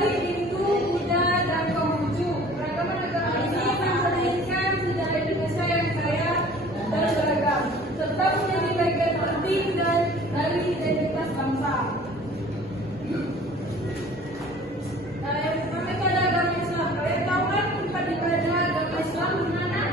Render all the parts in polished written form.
Katolik, Hindu, Buddha, dan Konghucu. Beragam agama ini mencerminkan sejarah Indonesia yang kaya dan beragam, serta menjadi bagian penting dari identitas bangsa. Nah, yang pertama itu ada agama Islam. Kalian tahu kan tempat ibadah agama Islam di mana?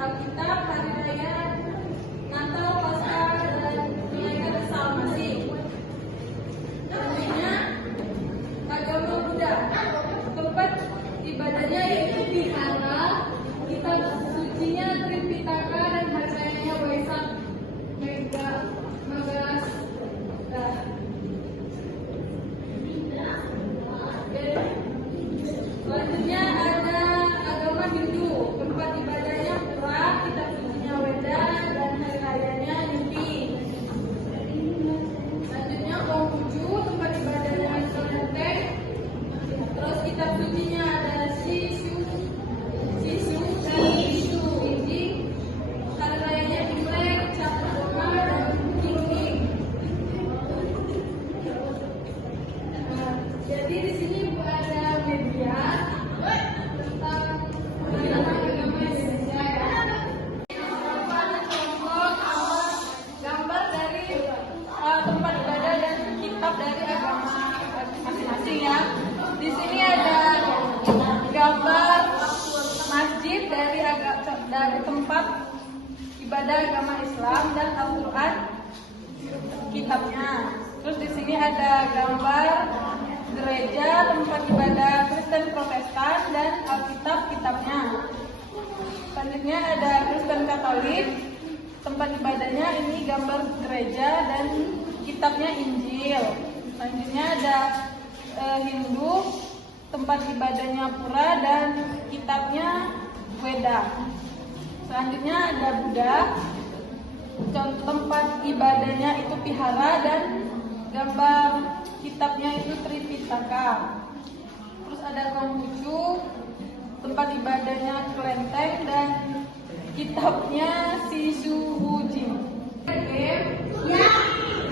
Alkitab, hari raya, Natal, Paskah, dan Natal Salmasi. Selanjutnya agama Buddha, tempat ibadahnya yaitu vihara, kitab sucinya Tripitaka, dan hari rayanya Waisak Megas. Selanjutnya ada agama Hindu, tempat ibadahnya Pura, kitab sucinya Weda, dan hari rayanya Nyepi. Selanjutnya Konghucu, tempat ibadahnya Solenteng, terus kitab sucinya ada Shishu dan Shishu Inji, hari rayanya Imlek, Cap Goma, dan King. Jadi di sini ada media tentang agama Indonesia ya. Gambar dari tempat ibadah dan kitab dari agama masing-masing ya. Di sini ada gambar masjid dari tempat ibadah agama Islam dan Al-Quran kitabnya. Terus di sini ada gambar gereja, tempat ibadah Kristen Protestan, dan Alkitab kitabnya. Selanjutnya ada Kristen Katolik, tempat ibadahnya ini gambar gereja dan kitabnya Injil. Selanjutnya ada Hindu, tempat ibadahnya Pura dan kitabnya Weda. Selanjutnya ada Buddha, tempat ibadahnya itu Vihara dan gambar kitabnya itu Tripitaka. Terus ada Konghucu, tempat ibadahnya Kelenteng dan kitabnya Shishu Wujin. Ya,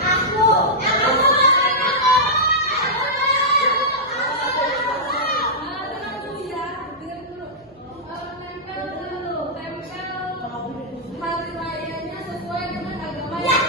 aku. Hari rayanya sesuai dengan agama yang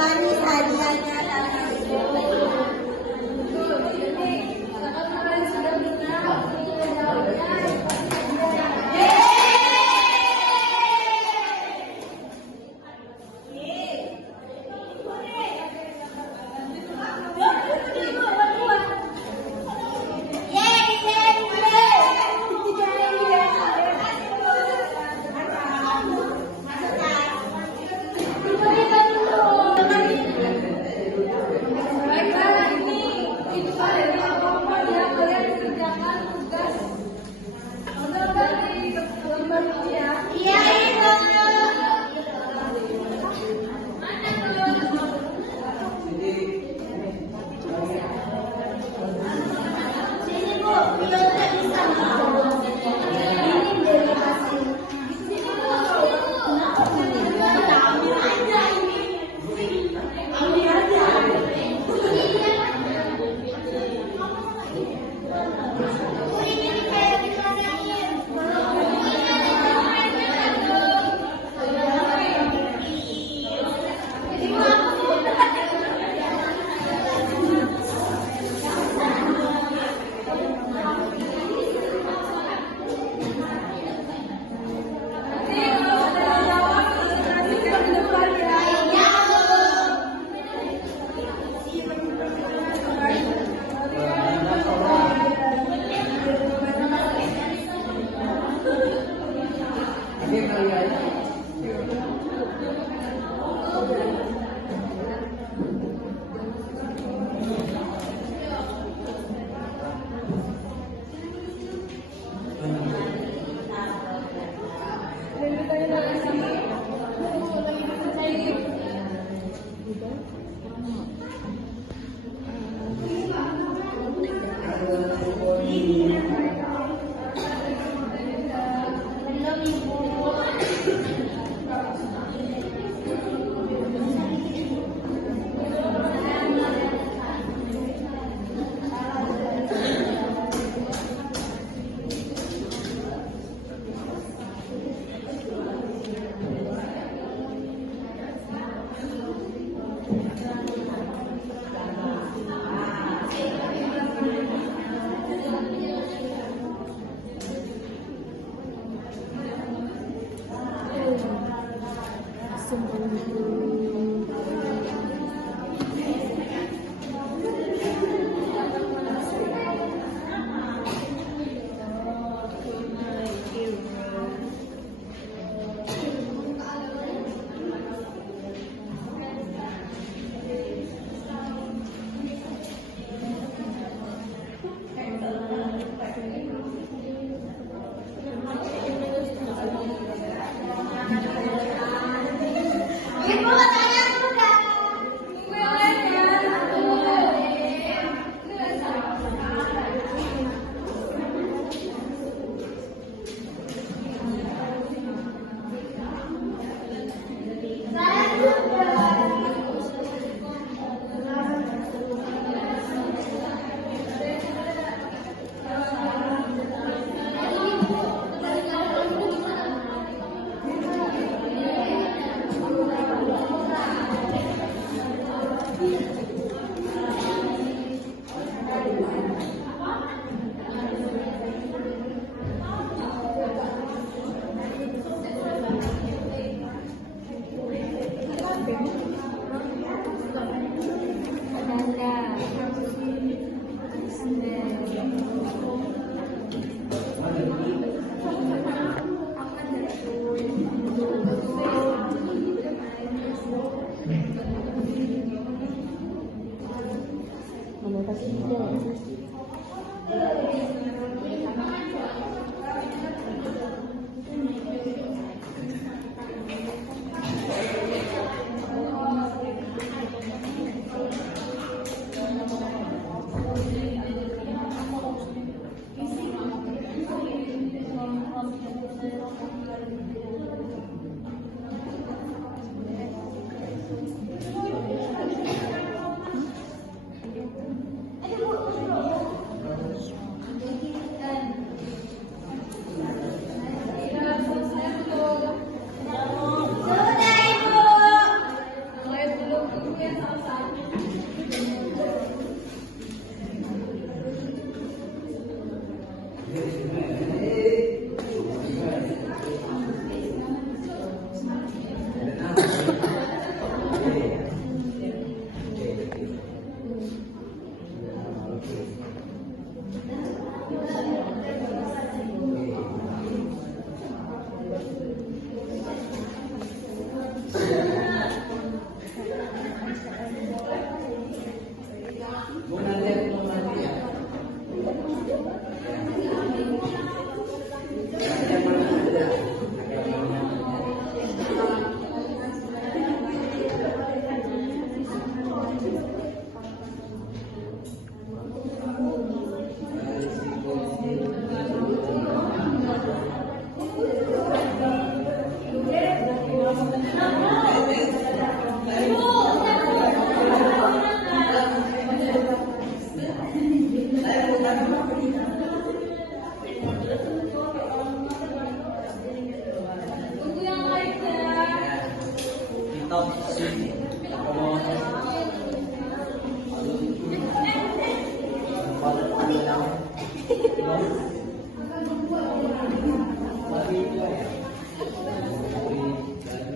manis hadiahnya tadi.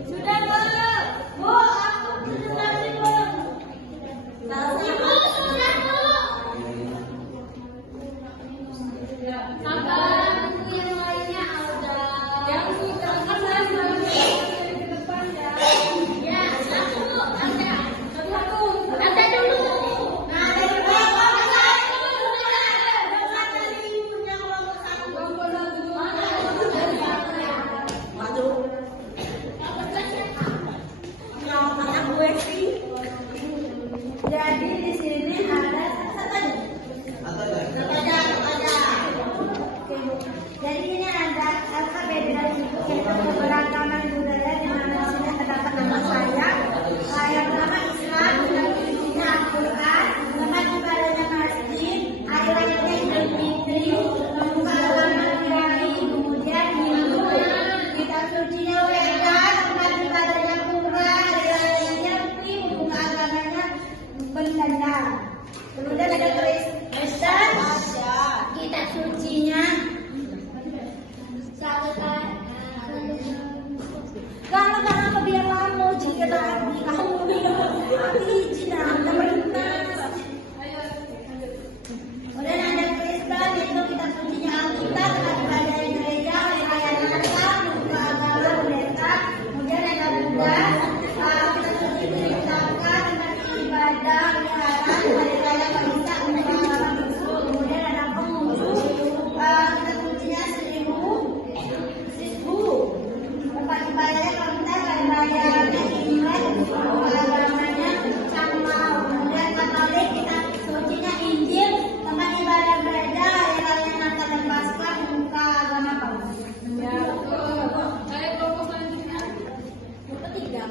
Sudah, Bu. Bu, aku presentasi, Bu. Sabar, yang lainnya ada. Yang sudah selesai ke depan ya. Ya, satu ada. Satu. Ada dulu. Nah, dari berapa? Jadi di sini ada Jadi ini ada beda keberagaman budaya di mana di sini terdapat nama saya. Yang pertama Islam, yang kedua Al-Quran, tempat ibadahnya masjid, hari rayanya Idul Fitri, membuka agama Islami, kemudian Hindu, kitab sucinya Weda, tempat ibadahnya Pura, hari rayanya Nyepi, membuka agamanya Belanda. Kemudian ada Kristen, kitab sucinya kalau biar lama jika tadi kamu izin pemerintah. Kemudian ada Kristen itu kitab sucinya Alkitab, tempat ibadah gereja, hari raya Natal, membuka agama pendeta. Kemudian ada Buddha, kitab suci diceritakan tempat ibadah wihara, hari raya Waisak, membuka agama Buddha. Kemudian ada Konghucu, kitab sucinya Sisbu, tempat ibadahnya Konten, hari raya Imlek, membuka agamanya Cangmau. Kemudian Katolik kitab sucinya Injil, tempat ibadah gereja, hari raya Natal dan Paskah, membuka agama Paus. Ya, betul. Saya kelompok selanjutnya. Ketiga.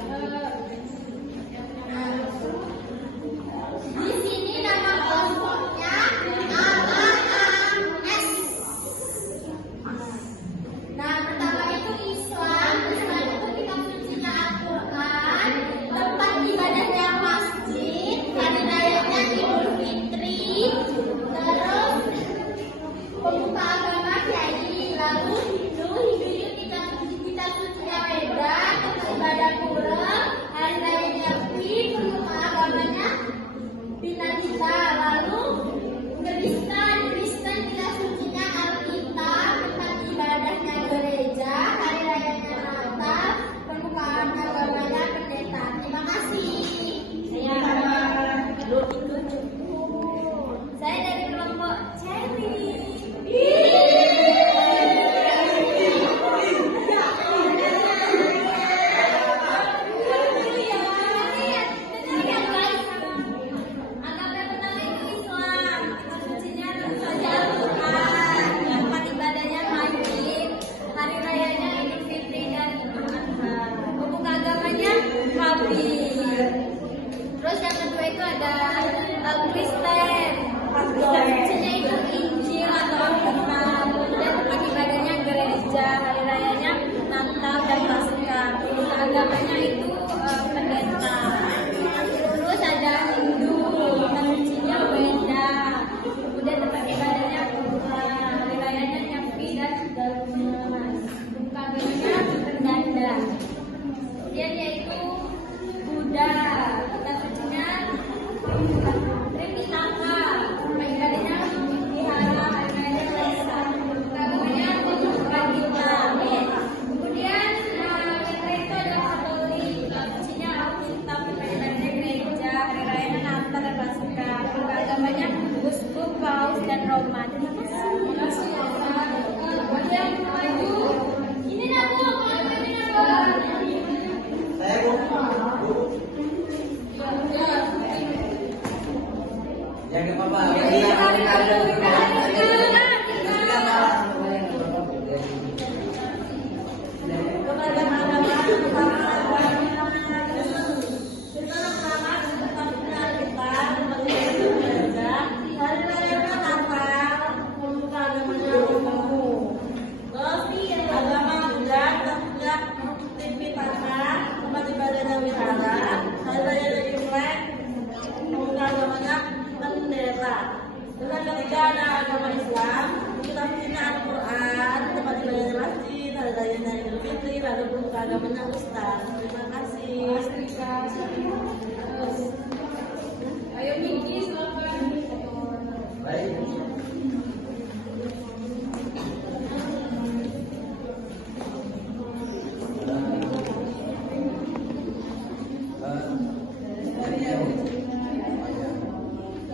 Di sini nama kelompoknya AAS. Nah, pertama itu Islam, Islam itu kitab sucinya Al-Quran, tempat ibadahnya masjid, hari rayanya Idul Fitri, terus pembuka agama Kiai, lalu Hindu itu kitab sucinya Weda, tempat ibadah Pura, hari raya Nyepi, pembuka agamanya Binatita, lalu Kristen kitab sucinya Alkitab, tempat ibadahnya gereja, hari rayanya Natal, pembukaan agamanya pendeta. Terima kasih. Saya dari kelompok Cherry. Agama pertama itu Islam, kitab sucinya tentu saja Al-Quran, tempat ibadahnya masjid, hari rayanya Idul Fitri dan Idul Adha. Pembuka agamanya Habib. Terus yang kedua itu ada Kristen, kitab sucinya itu Injil atau Alkitab, dan tempat ibadahnya gereja, hari rayanya Natal dan Paskah. Pembuka agamanya itu pendeta. Terus ada Hindu, kitab sucinya Weda, kemudian tempat ibadahnya Buddha, hari rayanya Nyepi dan Dharma. Pembuka agamanya pendanda. Kemudian yaitu Buddha, kitab sucinya Tripitaka, tempat ibadahnya Vihara, hari rayanya Waisak. Pembuka agamanya Pradita. Kemudian yang itu ada Katolik, kitab sucinya Alkitab, tempat ibadahnya gereja, hari rayanya Natal dan Paskah. Pembuka agamanya Uskup, Paus dan Roma. Terima kasih. Kemudian maju. Ini aku, ini aku. Jangan apa-apa. Tempat ibadahnya wihara, beragamanya Ustaz. Terima kasih. Mas Rika. Terus, ayo Miki, silakan. Baik.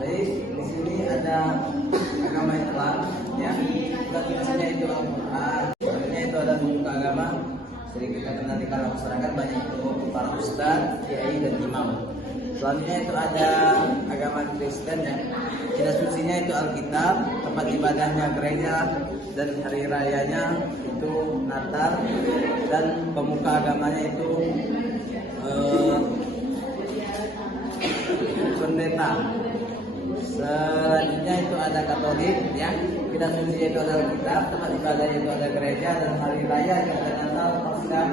Baik, di sini ada agama Islam, ya. Tulisannya itu Al-Quran, sebenarnya itu ada buku agama. Jadi kita kenal di kalangan masyarakat banyak itu para ustaz, kiai dan imam. Selanjutnya itu ada agama Kristen, ya. Kitab sucinya itu Alkitab, tempat ibadahnya gereja, dan hari rayanya itu Natal, dan pemuka agamanya itu pendeta. Selanjutnya itu ada Katolik, ya. Kitab sucinya itu ada Alkitab, tempat ibadahnya itu ada gereja, dan hari raya itu ada Natal, Paskah,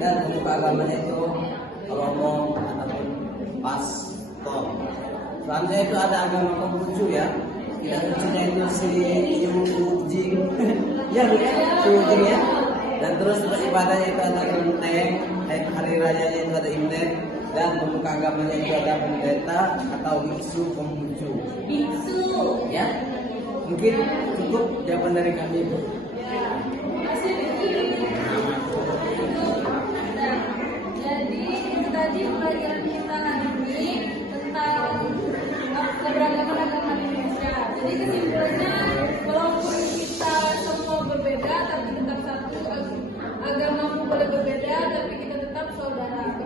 dan pemuka agamanya itu romo ataupun pastor. Selanjutnya itu ada agama Konghucu, ya. Kitab sucinya itu si Yujing, ya Bu, ya, si Yujing, ya. Dan terus ibadahnya itu ada kelenteng, hari rayanya itu ada Imlek, dan pemuka agamanya itu ada pendeta atau biksu Konghucu. Biksu. Ya, mungkin cukup jawaban dari kami, Bu. Ya, masih Miki. Nah, jadi itu tadi pelajaran kita hari ini tentang keberagaman agama di Indonesia. Jadi kesimpulannya, walaupun kita semua berbeda, tapi tetap satu. Agamamu boleh berbeda, tapi kita tetap saudara.